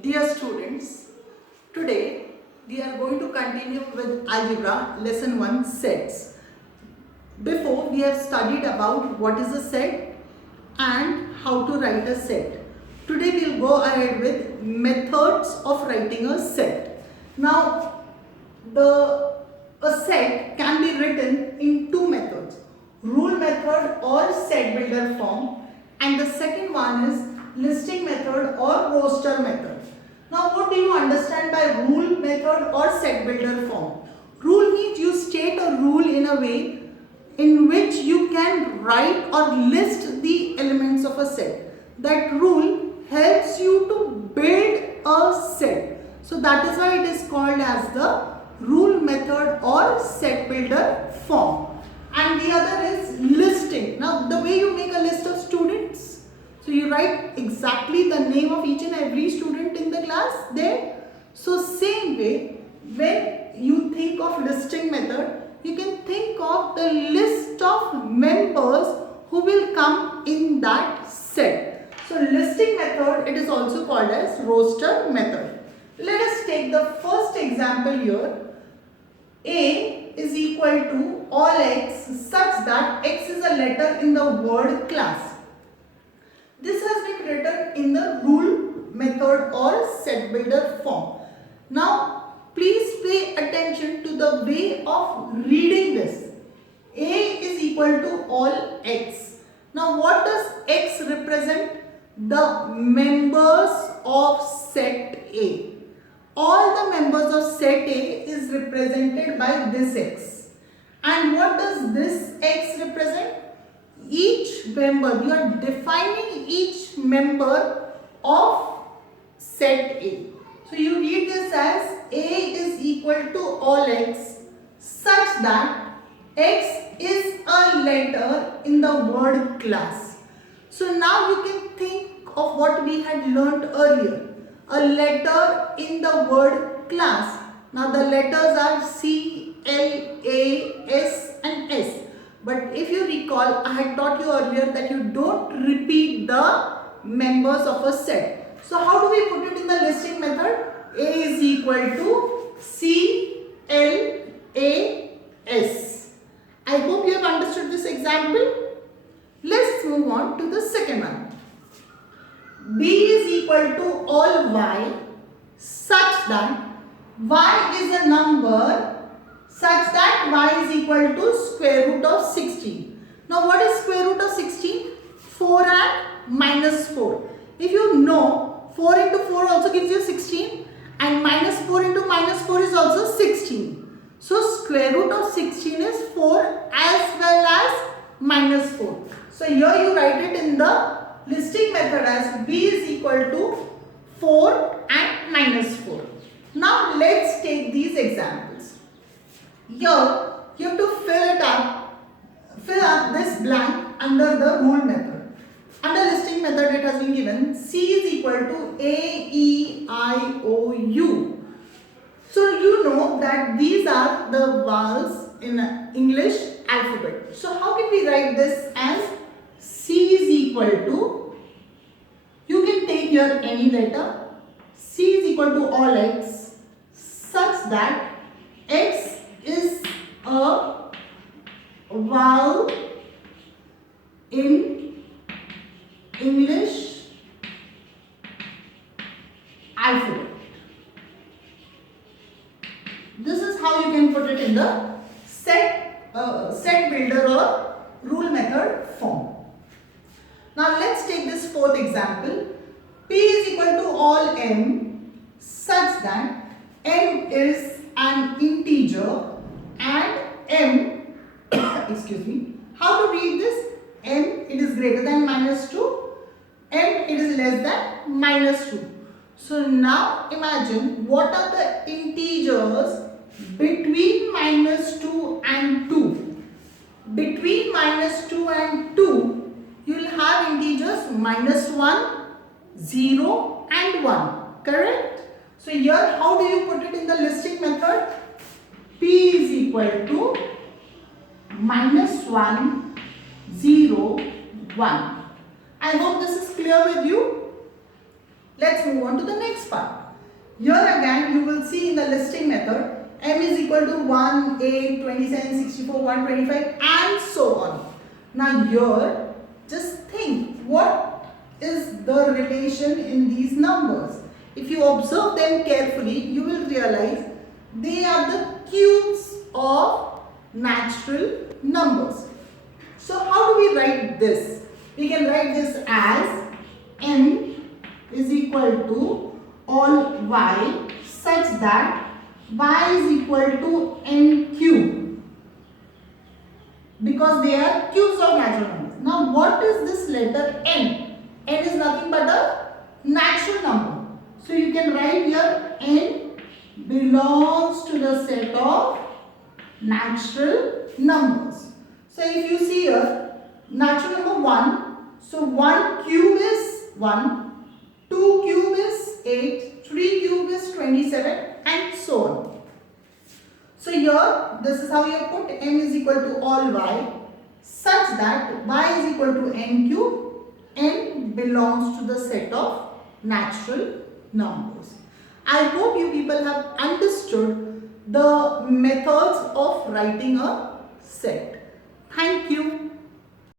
Dear students, today we are going to continue with algebra lesson 1 sets. Before we have studied about what is a set and how to write a set. Today we will go ahead with methods of writing a set. Now a set can be written in two methods, rule method or set builder form, and the second one is listing method or roster method. Now what do you understand by rule method or set builder form? Rule means you state a rule in a way in which you can write or list the elements of a set. That rule helps you to build a set. So that is why it is called as the rule method or set builder form. And the other is listing. Now the way you make a list of students, so you write exactly the name of each and every student in the class there. So same way, when you think of listing method, you can think of the list of members who will come in that set. So listing method, it is also called as roster method. Let us take the first example here. A is equal to all x such that x is a letter in the word class. This has been written in the rule method or set builder form. Now please pay attention to the way of reading this. A is equal to all x. Now what does x represent? The members of set A. All the members of set A is represented by this x. And what does this x represent? Each member, you are defining each member of set A. So you read this as A is equal to all x such that x is a letter in the word class. So now you can think of what we had learnt earlier. A letter in the word class. Now the letters are C, L, A, S and S. But if you recall, I had taught you earlier that you don't repeat the members of a set. So how do we put it in the listing method? A is equal to C, L, A, S. I hope you have understood this example. Let's move on to the second one. B is equal to all y such that y is a number such that y is equal to square root of 16. Now what is square root of 16? 4 and minus 4. If you know, 4 into 4 also gives you 16 and minus 4 into minus 4 is also 16. So square root of 16 is 4 as well as minus 4. So here you write it in the listing method as b is equal to 4 and minus 4. Now let's take these examples. Here you have to fill up this blank under the rule method. Under listing method it has been given C is equal to A, E, I, O, U. So you know that these are the vowels in English alphabet. So how can we write this as C is equal to, you can take here any letter, C is equal to all x such that x is a vowel in English alphabet. This is how you can put it in the set builder or rule method form. Now let's take this fourth example. P is equal to all m such that m is an integer and m excuse me, how to read this? M, it is greater than minus 2, m, it is less than minus 2. So now imagine what are the integers between minus 2 and 2. Between minus 2 and 2 you will have integers minus 1, 0 and 1, correct? So here how do you put it in the listing method? P is equal to minus 1, 0, 1. I hope this is clear with you. Let's move on to the next part. Here again you will see in the listing method m is equal to 1, 8, 27, 64, 125 and so on. Now here just think what is the relation in these numbers. If you observe them carefully you will realize they are the cubes of natural numbers. So how do we write this? We can write this as n is equal to all y such that y is equal to n cube, because they are cubes of natural numbers. Now what is this letter n? N is nothing but a natural number. So you can write here n belongs to the set of natural numbers. So if you see here natural number 1, so 1 cube is 1, 2 cube is 8, 3 cube is 27 and so on. So here this is how you put m is equal to all y such that y is equal to n cube. N belongs to the set of natural numbers. I hope you people have understood the methods of writing a set. Thank you.